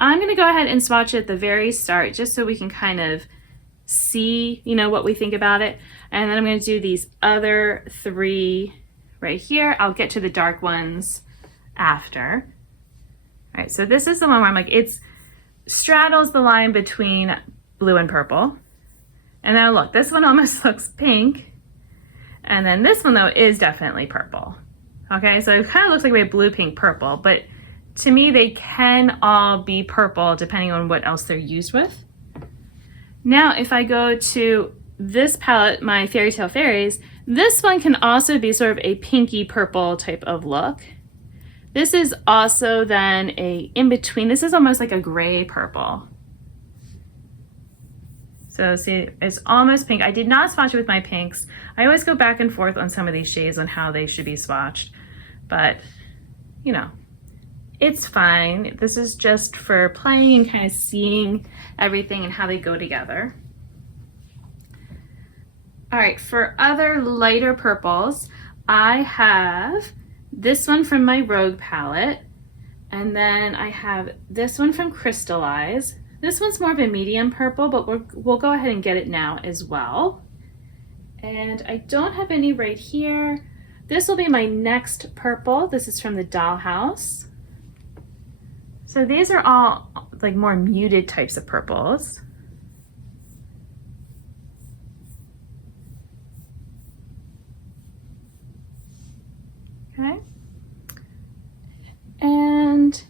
I'm gonna go ahead and swatch it at the very start just so we can kind of see, you know, what we think about it. And then I'm gonna do these other 3 right here. I'll get to the dark ones after. All right, so this is the one where I'm like, it straddles the line between blue and purple. And now look, this one almost looks pink. And then this one though is definitely purple. Okay, so it kind of looks like we have blue, pink, purple, but to me, they can all be purple depending on what else they're used with. Now, if I go to this palette, my Fairy Tale Fairies, this one can also be sort of a pinky purple type of look. This is also then a in-between. This is almost like a gray purple. So see, it's almost pink. I did not swatch it with my pinks. I always go back and forth on some of these shades on how they should be swatched, but you know, it's fine. This is just for playing and kind of seeing everything and how they go together. All right, for other lighter purples, I have this one from my Rogue palette, and then I have this one from Crystallize. This one's more of a medium purple, but we'll go ahead and get it now as well. And I don't have any right here. This will be my next purple. This is from the Dollhouse. So these are all like more muted types of purples. Okay. And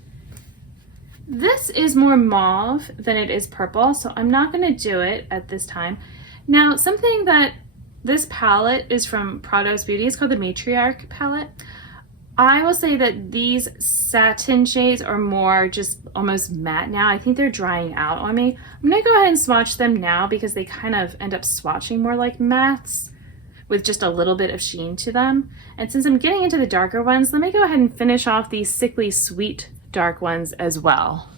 this is more mauve than it is purple, so I'm not going to do it at this time. Now, something that this palette is from Prado's Beauty. It's called the Matriarch palette. I will say that these satin shades are more just almost matte now. I think they're drying out on me. I'm going to go ahead and swatch them now because they kind of end up swatching more like mattes with just a little bit of sheen to them. And since I'm getting into the darker ones, let me go ahead and finish off these Sickly Sweet dark ones as well.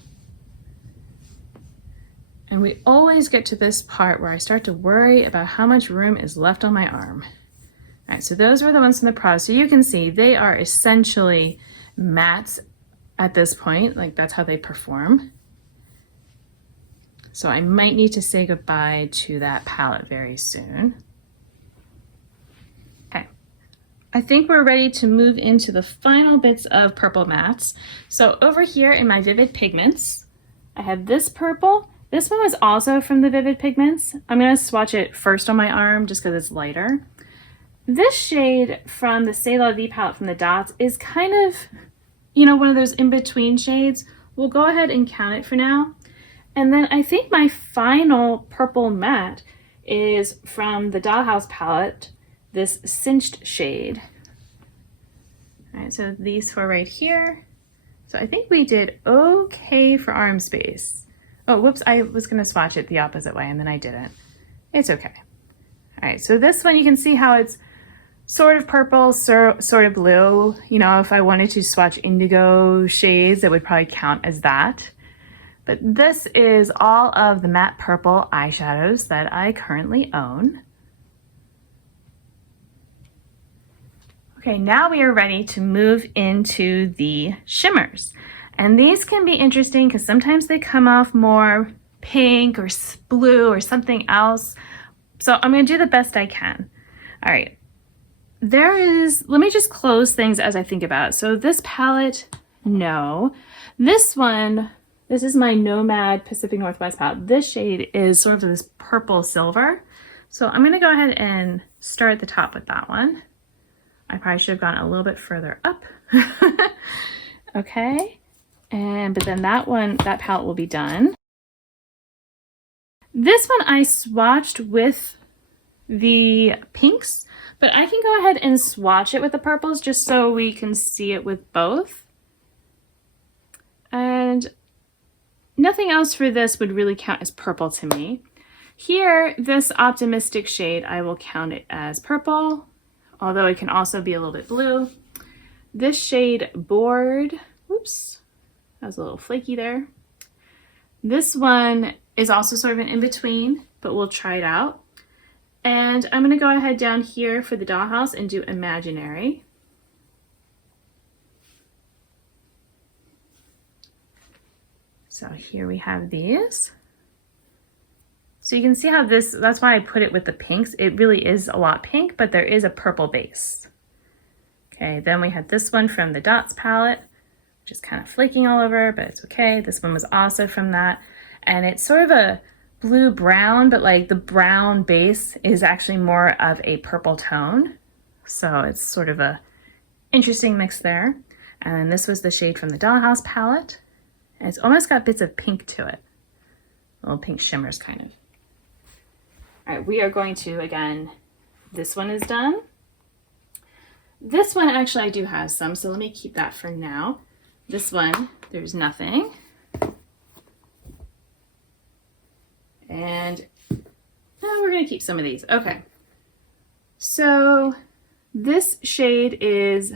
And we always get to this part where I start to worry about how much room is left on my arm. All right, so those were the ones from the Prada. So you can see they are essentially mattes at this point, like that's how they perform. So I might need to say goodbye to that palette very soon. Okay, I think we're ready to move into the final bits of purple mattes. So over here in my Vivid Pigments, I have this purple. This one was also from the Vivid Pigments. I'm going to swatch it first on my arm just because it's lighter. This shade from the C'est La Vie palette from the Dots is kind of, you know, one of those in-between shades. We'll go ahead and count it for now. And then I think my final purple matte is from the Dollhouse palette, this Cinched shade. All right, so these four right here. So I think we did okay for arm space. Oh, whoops, I was gonna swatch it the opposite way and then I didn't. It's okay. All right, so this one you can see how it's sort of purple, sort of blue. You know, if I wanted to swatch indigo shades, it would probably count as that. But this is all of the matte purple eyeshadows that I currently own. Okay, now we are ready to move into the shimmers. And these can be interesting because sometimes they come off more pink or blue or something else. So I'm going to do the best I can. All right. Let me just close things as I think about it. So this palette, no. This one, this is my Nomad Pacific Northwest palette. This shade is sort of this purple silver. So I'm going to go ahead and start at the top with that one. I probably should have gone a little bit further up. Okay. But then that palette will be done. This one I swatched with the pinks, but I can go ahead and swatch it with the purples just so we can see it with both. And nothing else for this would really count as purple to me. Here, this Optimistic shade, I will count it as purple, although it can also be a little bit blue. This shade Bored, whoops, that was a little flaky there. This one is also sort of an in-between, but we'll try it out. And I'm going to go ahead down here for the Dollhouse and do Imaginary. So here we have these. So you can see how this, that's why I put it with the pinks. It really is a lot pink, but there is a purple base. Okay, then we had this one from the Dots palette, which is kind of flaking all over, but it's okay. This one was also from that. And it's sort of a blue-brown, but like the brown base is actually more of a purple tone. So it's sort of a interesting mix there. And then this was the shade from the Dollhouse palette. And it's almost got bits of pink to it. Little pink shimmers kind of. All right, we are going to, again, this one is done. This one, actually, I do have some, so let me keep that for now. This one, there's nothing. And we're going to keep some of these. Okay. So this shade is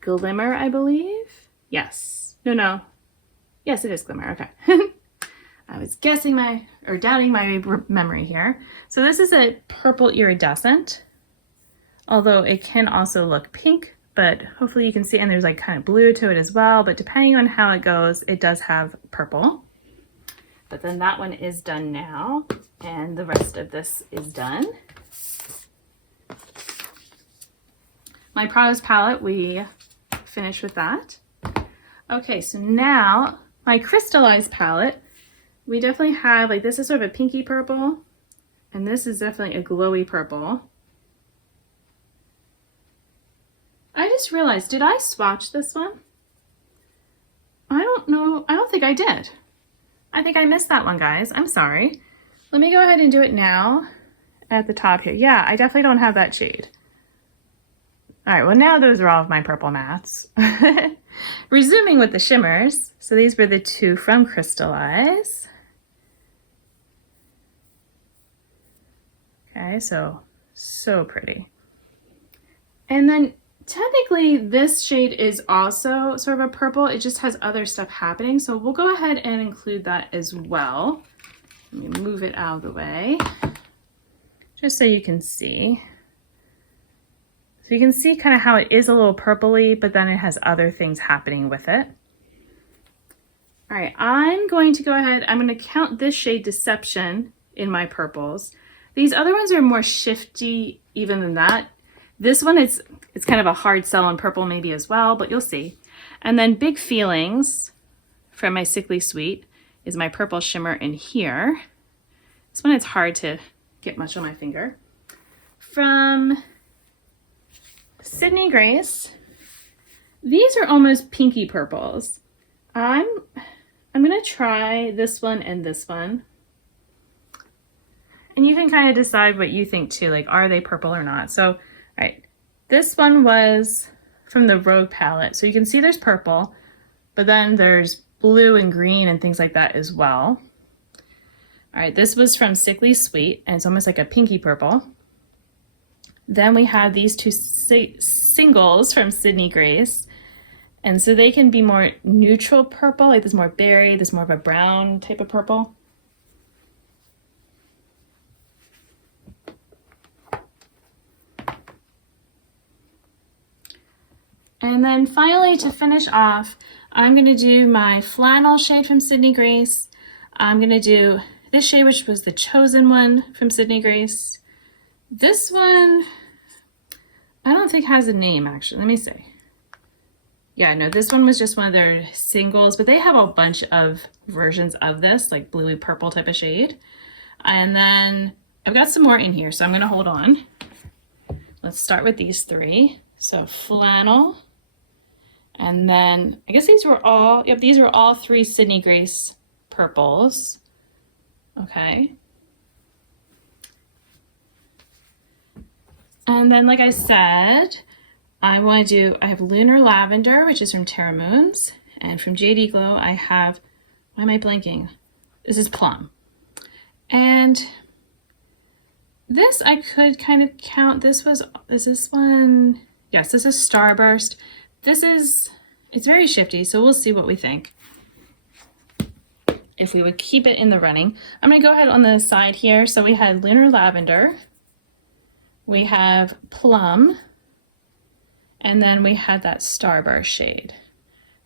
Glimmer, I believe. Yes. No. Yes, it is Glimmer. Okay. I was guessing doubting my memory here. So this is a purple iridescent, although it can also look pink, but hopefully you can see, and there's like kind of blue to it as well, but depending on how it goes, it does have purple. But then that one is done now, and the rest of this is done. my Prada's palette, we finished with that. Okay, so now my crystallized palette, we definitely have, like, this is sort of a pinky purple, and this is definitely a glowy purple. I just realized, did I swatch this one? I don't know. I don't think I did. I think I missed that one, guys. I'm sorry. Let me go ahead and do it now at the top here. Yeah, I definitely don't have that shade. All right, well, now those are all of my purple mattes. Resuming with the shimmers. So these were the two from Crystallize. Okay, so pretty. And then technically this shade is also sort of a purple. It just has other stuff happening. So we'll go ahead and include that as well. Let me move it out of the way, just so you can see. So you can see kind of how it is a little purpley, but then it has other things happening with it. All right, I'm going to go ahead, I'm going to count this shade Deception in my purples. These other ones are more shifty even than that. This one, it's kind of a hard sell on purple maybe as well, but you'll see. And then Big Feelings from my Sickly Sweet is my purple shimmer in here. This one, it's hard to get much on my finger. From Sydney Grace, these are almost pinky purples. I'm gonna try this one and this one. And you can kind of decide what you think too, like, are they purple or not? So, all right, this one was from the Rogue palette. So you can see there's purple, but then there's blue and green and things like that as well. All right, this was from Sickly Sweet, and it's almost like a pinky purple. Then we have these two singles from Sydney Grace. And so they can be more neutral purple, like this more berry, this more of a brown type of purple. And then finally, to finish off, I'm going to do my flannel shade from Sydney Grace. I'm going to do this shade, which was the chosen one from Sydney Grace. This one, I don't think has a name, actually. Let me see. Yeah, no, this one was just one of their singles, but they have a bunch of versions of this, like bluey purple type of shade. And then I've got some more in here, so I'm going to hold on. Let's start with these three. So flannel. And then I guess these were all, yep, these were all three Sydney Grace purples. Okay. And then, like I said, I have Lunar Lavender, which is from Terra Moons. And from JD Glow, I have, why am I blanking? This is Plum. And this I could kind of count. Is this one? Yes, this is Starburst. It's very shifty, so we'll see what we think. If we would keep it in the running. I'm gonna go ahead on the side here. So we had Lunar Lavender. We have Plum, and then we had that Starburst shade.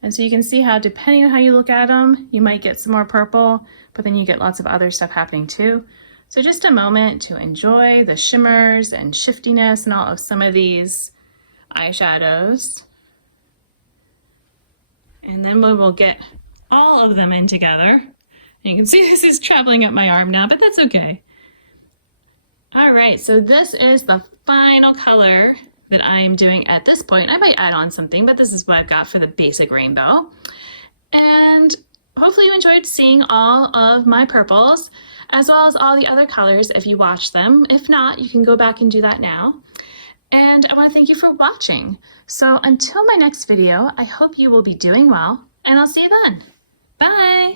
And so you can see how, depending on how you look at them, you might get some more purple, but then you get lots of other stuff happening too. So just a moment to enjoy the shimmers and shiftiness and all of some of these eyeshadows. And then we will get all of them in together. And you can see this is traveling up my arm now, but that's okay. All right, so this is the final color that I am doing at this point. I might add on something, but this is what I've got for the basic rainbow. And hopefully you enjoyed seeing all of my purples, as well as all the other colors if you watched them. If not, you can go back and do that now. And I want to thank you for watching. So until my next video, I hope you will be doing well, and I'll see you then. Bye!